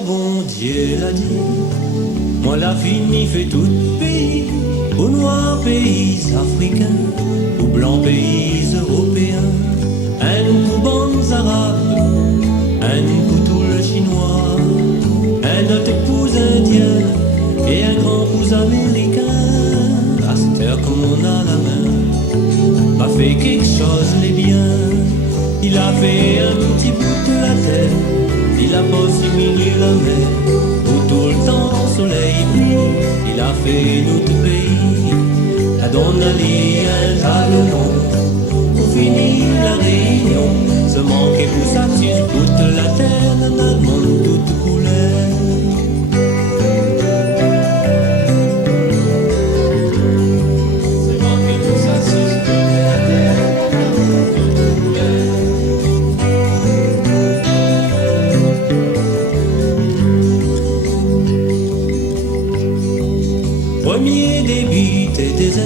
roi bon Dieu l'a dit, moi la fini fait tout pays, aux noirs pays africains, aux blancs pays européens, un pour bons arabes, un pour tout le chinois, un autre épouse indien et un grand épouse américain. À cette heure comme on a la main, m'a fait quelque chose les biens. Il a fait un petit bout de la terre, il a pas simulé la mer, où tout le temps soleil brille. Il a fait notre pays, a donné un talon pour finir la réunion. Se manquer pour ça sur toute la terre, dans le monde toute couleur. Premier débit et désert,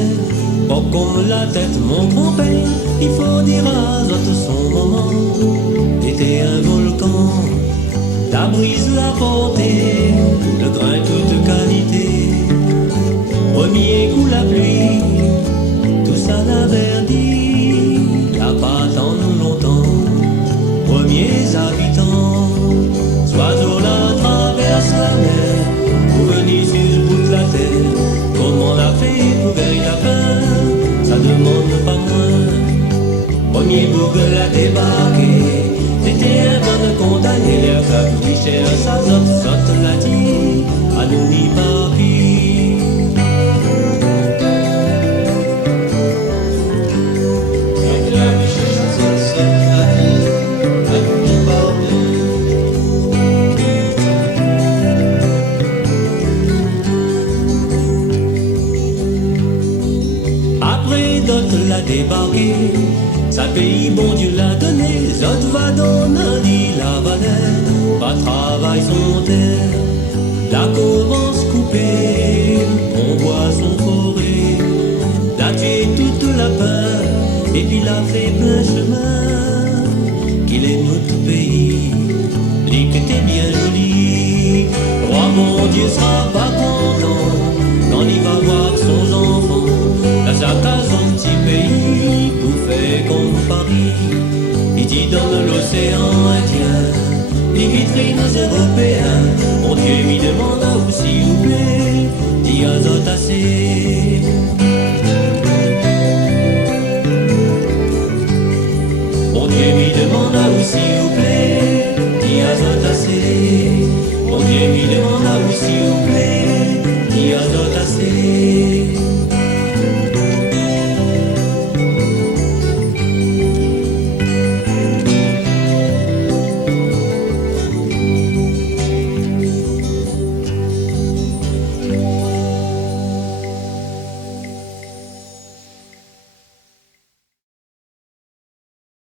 pas comme la tête mon grand-père. Il faut dire à autres son moment, était un volcan. La brise l'a porté, le grain toute qualité. Premier coup la pluie, tout ça l'a verdit. Y'a pas attendu longtemps, premiers habitants. Oiseaux là traverse la mer, pour venir sur ce bout de la terre. Comment on a fait pour gagner la pain, ça demande pas moins. Premier Google a débarqué, c'était un bon condamné. L'air qu'a plus cher, ça saute l'a dit, à nous ni papi. Après d'autres l'a débarqué, sa pays bon Dieu l'a donné. Les autres va donner la valeur, pas travail son terre. La commence coupée, on voit son forêt. L'a tué toute la peur, et puis l'a fait plein chemin. Qu'il est notre pays, dit que t'es bien joli. Roi mon Dieu sera pas content quand il va voir son enfant. La Jacques son petit pays pour faire comme Paris. Il dit dans l'océan Indien, les vitrines européens. Mon Dieu lui demande à vous s'il vous plaît, dit azote assez. Mon Dieu lui demande à vous s'il vous plaît, dit azote assez. Mon Dieu lui demande à vous s'il vous plaît.